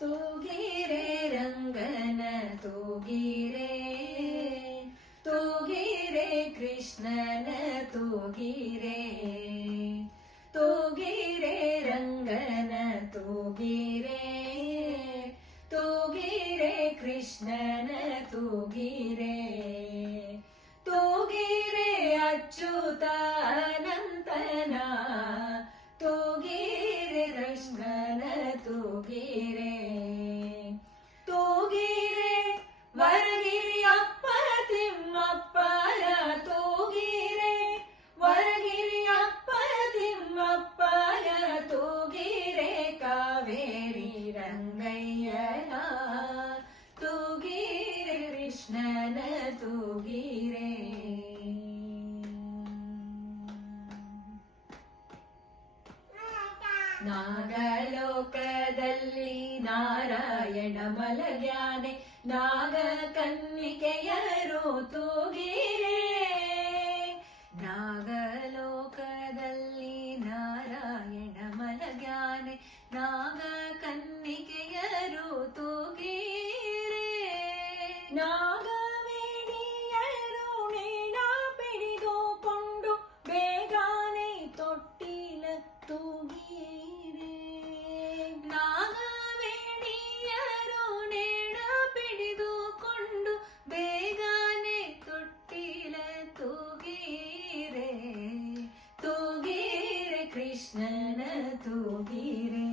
ತೂಗಿರೆ ರಂಗನ ತೂಗಿರೆ ತೂಗಿರೆ ಕೃಷ್ಣನ ತೂಗಿರೆ ತೂಗಿರೆ ರಂಗನ ತೂಗಿರೆ ತೂಗಿರೆ ಕೃಷ್ಣನ ತೂಗಿರೆ ತೂಗಿರೆ ಅಚ್ಯುತ ಅನಂತನ ತೂಗಿರೆ ಕೃಷ್ಣನ ತೂಗಿರೆ ತೂಗಿರೆ ವರಗಿರಿ ಅಪ್ಪ ತಿಮ್ಮಪ್ಪನ ತೂಗಿರೆ ವರಗಿರಿ ಅಪ್ಪ ತಿಮ್ಮಪ್ಪನ ತೂಗಿರೆ ಕಾವೇರಿ ರಂಗಯ್ಯನ ತೂಗಿರೆ ಕೃಷ್ಣನ ತೂಗಿರೆ ನಾಗಲೋಕದಲ್ಲಿ ನಾರಾಯಣ ಮಲಗ್ಯಾನೆ ನಾಗ ಕನ್ನಿಕೆಯರು ತೂಗಿರೆ ನಾಗಲೋಕದಲ್ಲಿ ನಾರಾಯಣ ಮಲಗ್ಯಾನೆ ನಾಗ ಕನ್ನಿಕೆಯರು ತೂಗಿರೆ ನಾಗವೇಣಿಯರು ನೇಣ ಪಿಡಿದುಕೊಂಡು ಬೇಗನೆ ತೊಟ್ಟಿಲ ತೂಗಿರೆ ನಾಗವೇಣಿಯರು ನೇಣ ಪಿಡಿದುಕೊಂಡು ಬೇಗನೆ ತೊಟ್ಟಿಲ ತೂಗಿರೆ ತೂಗಿರೆ ಕೃಷ್ಣನ ತೂಗಿರೆ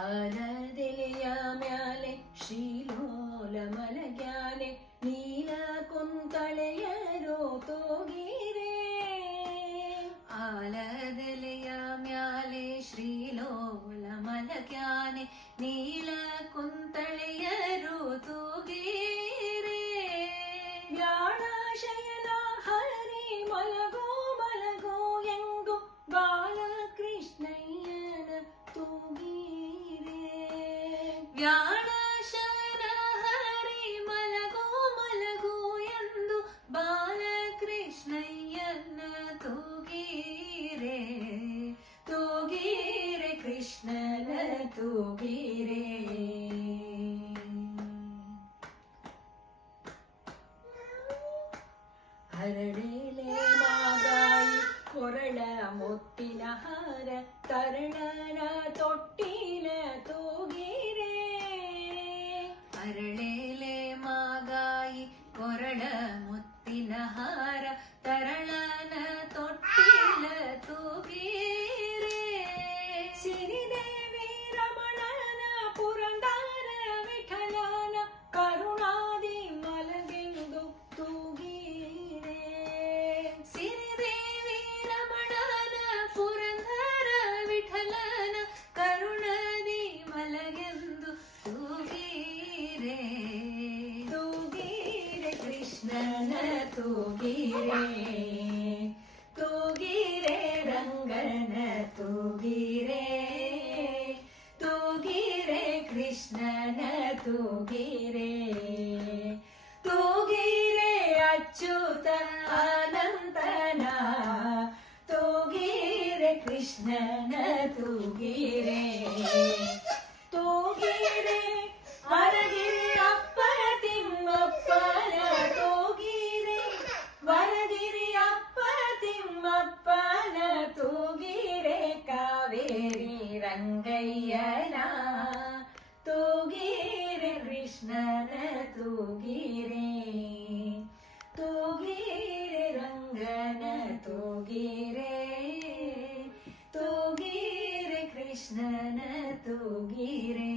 ಆನದೆಲೆಯ ಮ್ಯಾಲೆ ಶ್ರೀಲೋಲ ಮಲಗ್ಯಾನೆ ನೀಲ ಕುಂತಳೆಯರು ತೂಗಿರೆ ಆಲದೆಲೆಯ ಮ್ಯಾಲೆ ಶ್ರೀಲೋಲ ಮಲಗ್ಯಾನೆ ನೀಲ ಕುಂತಳೆಯರು ತೂಗಿರೆ ವ್ಯಾಳ ಶಯನ ಹರಿ ಮಲಗೋ ಮಲಗೋ ಎಂಗು ಬಾಲಕೃಷ್ಣಯ್ಯನ ತೂಗಿರೆ ವ್ಯಾಳ ಶಯನ ಹರಿ ಮಲಗೋ ಮಲಗೋ ಎಂದು ಬಾಲಕೃಷ್ಣಯ್ಯನ ತೂಗಿರೆ ತೂಗಿರೆ ಕೃಷ್ಣನ ತೂಗಿರೆ ಹರಳೆಲೆ ಮಾಗಾಯಿ ಕೊರಳ ಮುತ್ತಿನ ಹಾರ ತರಣನ ತೊಟ್ಟಿಲ ತೂಗಿರೆ ಹರಳೆಲೆ ಮಾಗಾಯಿ ಕೊರಳ ಮುತ್ತಿನ ಹಾರ ತರಣನ ತೊಟ್ಟಿಲ ತೂಗಿರೆ ಸಿರಿದೇವಿ ರಮಣನ ಪುರಂದರ ವಿಠಲನ ಕರುಣಾದಿ ಮಲಗೆಂದು ತೂಗಿರೆ ಸಿರಿದೇವಿ ರಮಣನ ಪುರಂದರ ವಿಠಲನ ಕರುಣಾದಿ ಮಲಗೆಂದು ತೂಗಿರೆ ತೂಗಿರೆ ಕೃಷ್ಣನ ತೂಗಿರೆ ತೂಗಿರೆ ರಂಗನ ತೂಗಿರೆ ತೂಗಿರೆ ಕೃಷ್ಣನ ತೂಗಿರೆ ತೂಗಿರೆ ಅಚ್ಯುತ ಅನಂತನ ತೂಗಿರೆ ಕೃಷ್ಣನ ತೂಗಿರೆ ತೂಗಿರೆ ವರಗಿರಿ ಅಪ್ಪ ತಿಮ್ಮಪ್ಪನ ತೂಗಿರೆ ವರಗಿರಿ ಅಪ್ಪ ತಿಮ್ಮಪ್ಪನ ತೂಗಿರೆ ಕಾವೇರಿ ರಂಗಯ್ಯನ ತೂಗಿರೆ ಕೃಷ್ಣನ ತೂಗಿರೆ ತೂಗಿರೆ ರಂಗನ ತೂಗಿರೆ ತೂಗಿರೆ ಕೃಷ್ಣನ ತೂಗಿರೆ